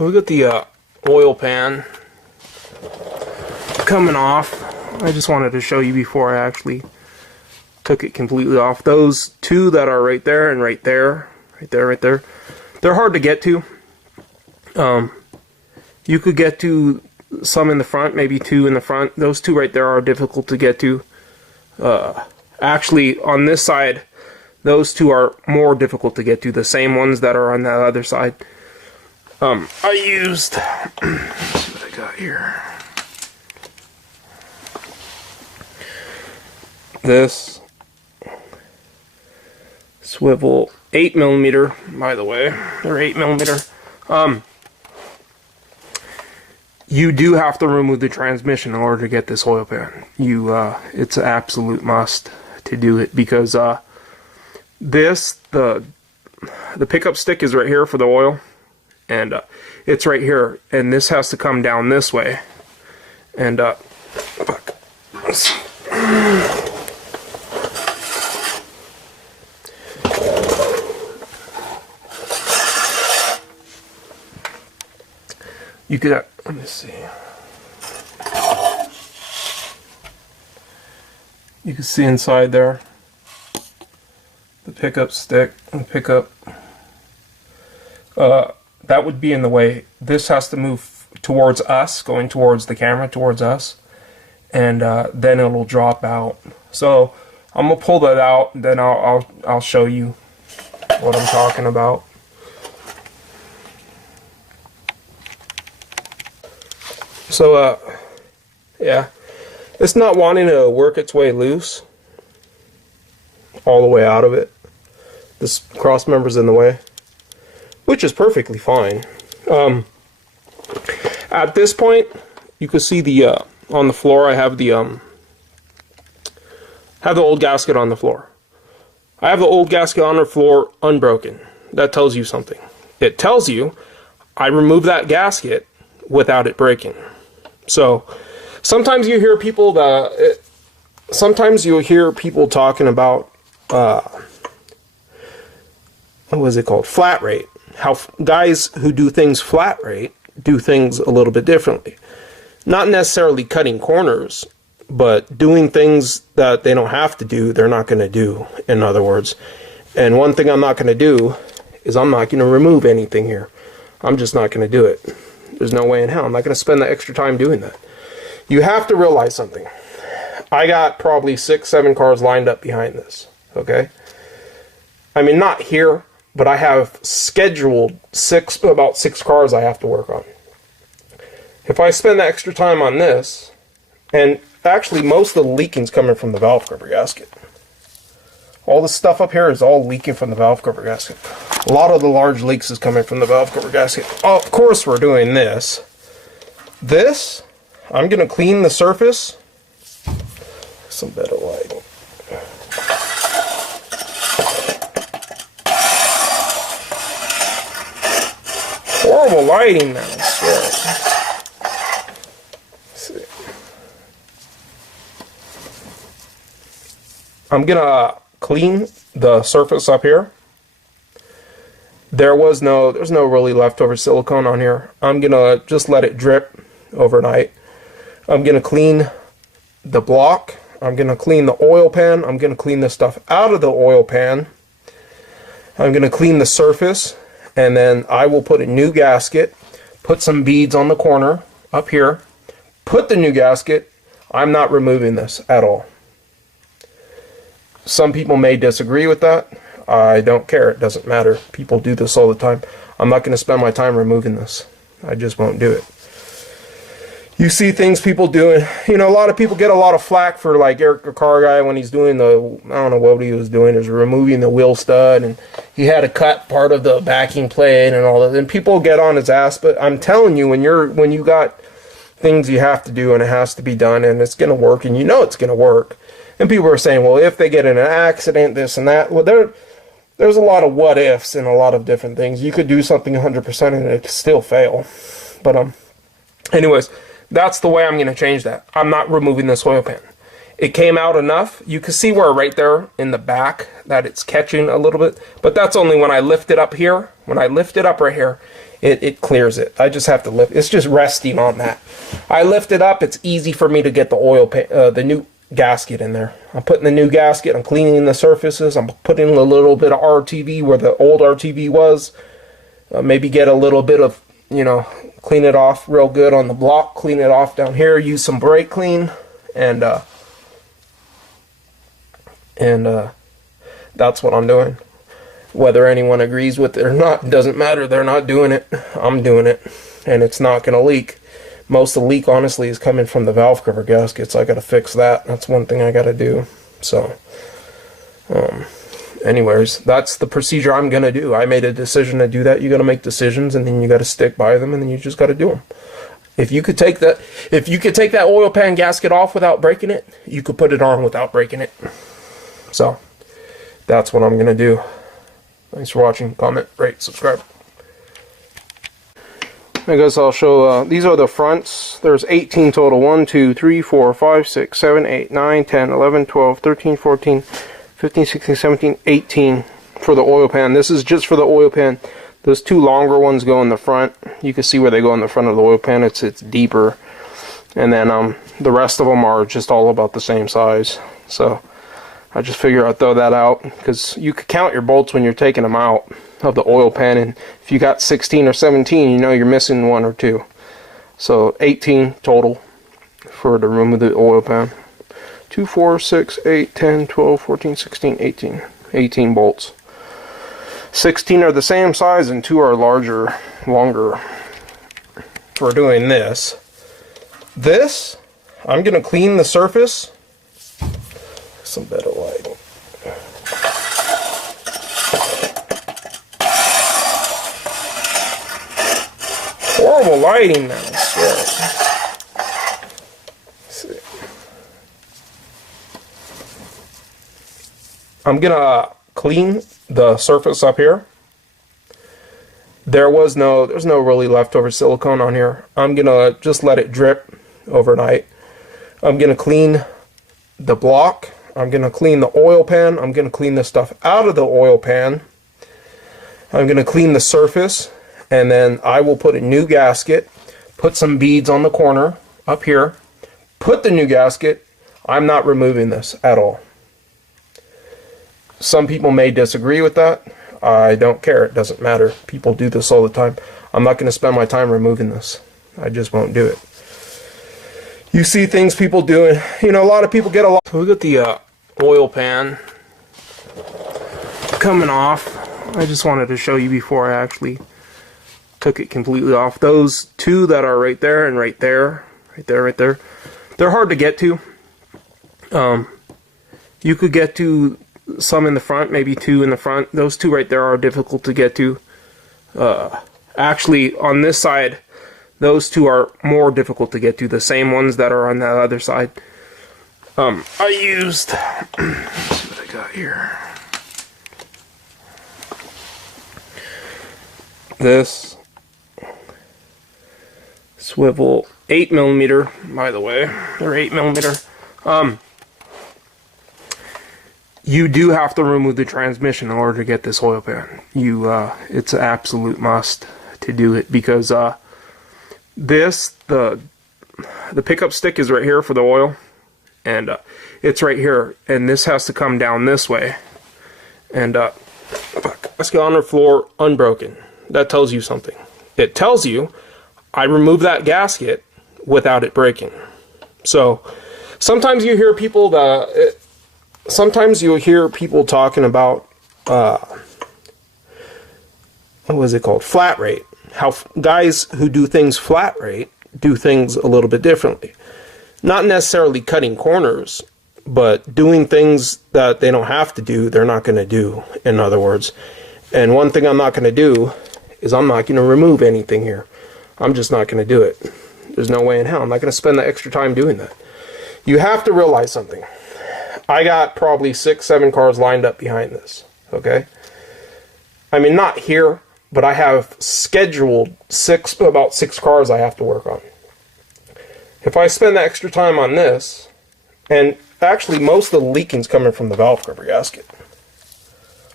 So we got the oil pan coming off. I just wanted to show you before I actually took it completely off. Those two that are right there and right there, they're hard to get to. You could get to some in the front, maybe two in the front. Those two right there are difficult to get to. Actually, on this side, those two are more difficult to get to. The same ones that are on that other side. I used, let's see what I got here. This swivel 8mm, by the way. They're 8mm. You do have to remove the transmission in order to get this oil pan. It's an absolute must to do it, because the pickup stick is right here for the oil, and it's right here, and this has to come down this way. And fuck. You could, let me see. You can see inside there the pickup stick and pickup. That would be in the way. This has to move towards us, going towards the camera, towards us, and then it'll drop out. So I'm gonna pull that out, and then I'll show you what I'm talking about. So yeah, it's not wanting to work its way loose all the way out of it. This cross member's in the way, which is perfectly fine. At this point, you can see the on the floor. I have the old gasket on the floor. I have the old gasket on the floor unbroken. That tells you something. It tells you I removed that gasket without it breaking. So sometimes you hear people sometimes you'll hear people talking about what was it called? Flat rate. How guys who do things flat rate do things a little bit differently. Not necessarily cutting corners, but doing things that they don't have to do, they're not going to do, in other words. And one thing I'm not going to do is I'm not going to remove anything here. I'm just not going to do it. There's no way in hell. I'm not going to spend the extra time doing that. You have to realize something. I got probably 6-7 cars lined up behind this, okay? I mean, not here, but I have scheduled about 6 cars I have to work on. If I spend the extra time on this, and actually most of the leaking's coming from the valve cover gasket. All the stuff up here is all leaking from the valve cover gasket. A lot of the large leaks is coming from the valve cover gasket. Oh, of course we're doing this. This, I'm going to clean the surface. Some better lighting. Horrible lighting now, I swear. Let's see. I'm gonna clean the surface up here. There's no really leftover silicone on here. I'm gonna just let it drip overnight. I'm gonna clean the block. I'm gonna clean the oil pan. I'm gonna clean the stuff out of the oil pan. I'm gonna clean the surface, and then I will put a new gasket, put some beads on the corner up here, put the new gasket. I'm not removing this at all. Some people may disagree with that. I don't care. It doesn't matter. People do this all the time. I'm not going to spend my time removing this. I just won't do it. You see things people doing. You know, a lot of people get a lot of flack for, like, Eric, the car guy, when he's doing the, I don't know what he was doing, is removing the wheel stud, and he had to cut part of the backing plate and all that. And people get on his ass, but I'm telling you, when you got things you have to do and it has to be done and it's going to work and you know it's going to work. And people are saying, well, if they get in an accident, this and that. Well, there's a lot of what ifs and a lot of different things. You could do something 100% and it could still fail. But anyways, that's the way I'm going to change that. I'm not removing this oil pan. It came out enough. You can see where right there in the back that it's catching a little bit. But that's only when I lift it up here. When I lift it up right here, it clears it. I just have to lift. It's just resting on that. I lift it up. It's easy for me to get the oil pan, the new gasket in there. I'm putting the new gasket. I'm cleaning the surfaces. I'm putting a little bit of RTV where the old RTV was. Maybe get a little bit of, you know, clean it off real good on the block. Clean it off down here. Use some brake clean, and that's what I'm doing. Whether anyone agrees with it or not, doesn't matter. They're not doing it. I'm doing it. And it's not going to leak. Most of the leak, honestly, is coming from the valve cover gaskets. I got to fix that. That's one thing I got to do. So, anyways, that's the procedure I'm going to do. I made a decision to do that. You got to make decisions, and then you got to stick by them, and then you just got to do them. If you could take that oil pan gasket off without breaking it, you could put it on without breaking it. So, that's what I'm going to do. Thanks for watching. Comment, rate, subscribe. I guess I'll show, these are the fronts. There's 18 total. 1, 2, 3, 4, 5, 6, 7, 8, 9, 10, 11, 12, 13, 14, 15, 16, 17, 18 for the oil pan. This is just for the oil pan. Those two longer ones go in the front. You can see where they go in the front of the oil pan. It's deeper. And then the rest of them are just all about the same size. So I just figure I'd throw that out, because you could count your bolts when you're taking them out of the oil pan, and if you got 16 or 17, you know you're missing 1 or 2. So 18 total for the room of the oil pan. 2, 4, 6, 8, 10, 12, 14, 16, 18. 18 bolts. 16 are the same size and 2 are larger, longer. For doing this, I'm going to clean the surface. Some better lighting. Horrible lighting now. See. I'm gonna clean the surface up here. There's no really leftover silicone on here. I'm gonna just let it drip overnight. I'm gonna clean the block. I'm going to clean the oil pan. I'm going to clean the stuff out of the oil pan. I'm going to clean the surface, and then I will put a new gasket, put some beads on the corner up here, put the new gasket. I'm not removing this at all. Some people may disagree with that. I don't care. It doesn't matter. People do this all the time. I'm not going to spend my time removing this. I just won't do it. You see things people doing. You know, a lot of people get a lot. So we got the oil pan coming off. I just wanted to show you before I actually took it completely off. Those two that are right there and right there, they're hard to get to. You could get to some in the front, maybe 2 in the front. Those 2 right there are difficult to get to. Actually, on this side, those 2 are more difficult to get to, the same ones that are on that other side. I used, let's see what I got here. This swivel 8mm, by the way. They're 8mm. You do have to remove the transmission in order to get this oil pan. It's an absolute must to do it, because the pickup stick is right here for the oil, and it's right here, and this has to come down this way, and gasket on the floor unbroken. That tells you something. It tells you I removed that gasket without it breaking. So sometimes you hear people talking about what was it called, flat rate. How guys who do things flat rate do things a little bit differently. Not necessarily cutting corners, but doing things that they don't have to do, they're not going to do, in other words. And one thing I'm not going to do is I'm not going to remove anything here. I'm just not going to do it. There's no way in hell. I'm not going to spend the extra time doing that. You have to realize something. I got probably 6, 7 cars lined up behind this, okay? I mean, not here, but I have scheduled about 6 cars I have to work on. If I spend the extra time on this, and actually most of the leaking's coming from the valve cover gasket.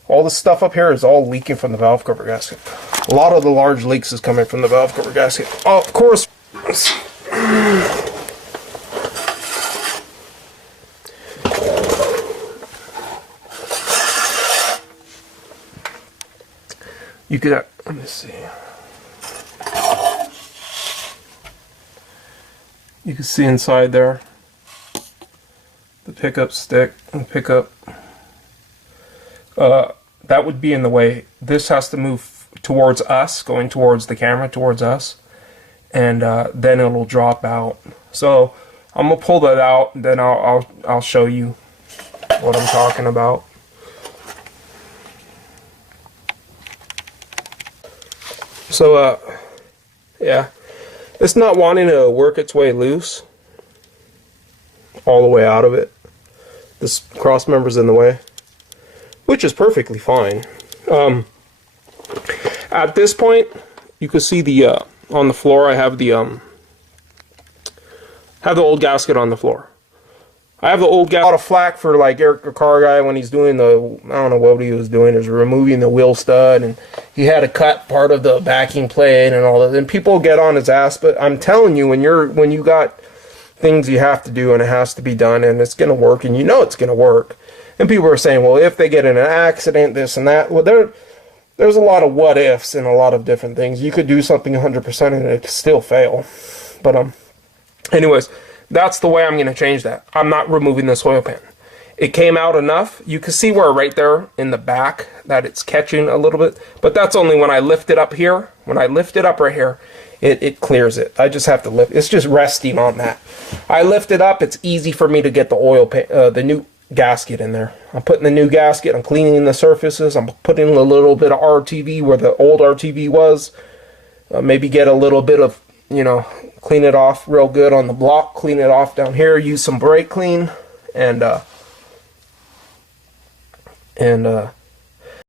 All this stuff up here is all leaking from the valve cover gasket. A lot of the large leaks is coming from the valve cover gasket. Oh, of course. You could, let me see. You can see inside there the pickup stick and pickup. That would be in the way. This has to move towards us, going towards the camera, towards us, and then it'll drop out. So I'm gonna pull that out, and then I'll show you what I'm talking about. So yeah, it's not wanting to work its way loose all the way out of it. This cross member's in the way, which is perfectly fine. At this point, you can see the on the floor. I have the old gasket on the floor. I have the old gasket. A lot of flack for like Eric, the car guy, when he's doing the, I don't know what he was doing, is removing the wheel stud, and he had to cut part of the backing plate and all that. And people get on his ass, but I'm telling you, when you got things you have to do and it has to be done and it's gonna work and you know it's gonna work. And people are saying, well, if they get in an accident, this and that. Well, there's a lot of what ifs and a lot of different things. You could do something 100% and it could still fail. But anyways, that's the way I'm going to change that. I'm not removing this oil pan. It came out enough. You can see where right there in the back that it's catching a little bit. But that's only when I lift it up here. When I lift it up right here, it clears it. I just have to lift. It's just resting on that. I lift it up. It's easy for me to get the oil pan, the new gasket in there. I'm putting the new gasket. I'm cleaning the surfaces. I'm putting a little bit of RTV where the old RTV was. Maybe get a little bit of, you know, clean it off real good on the block, clean it off down here, use some brake clean, and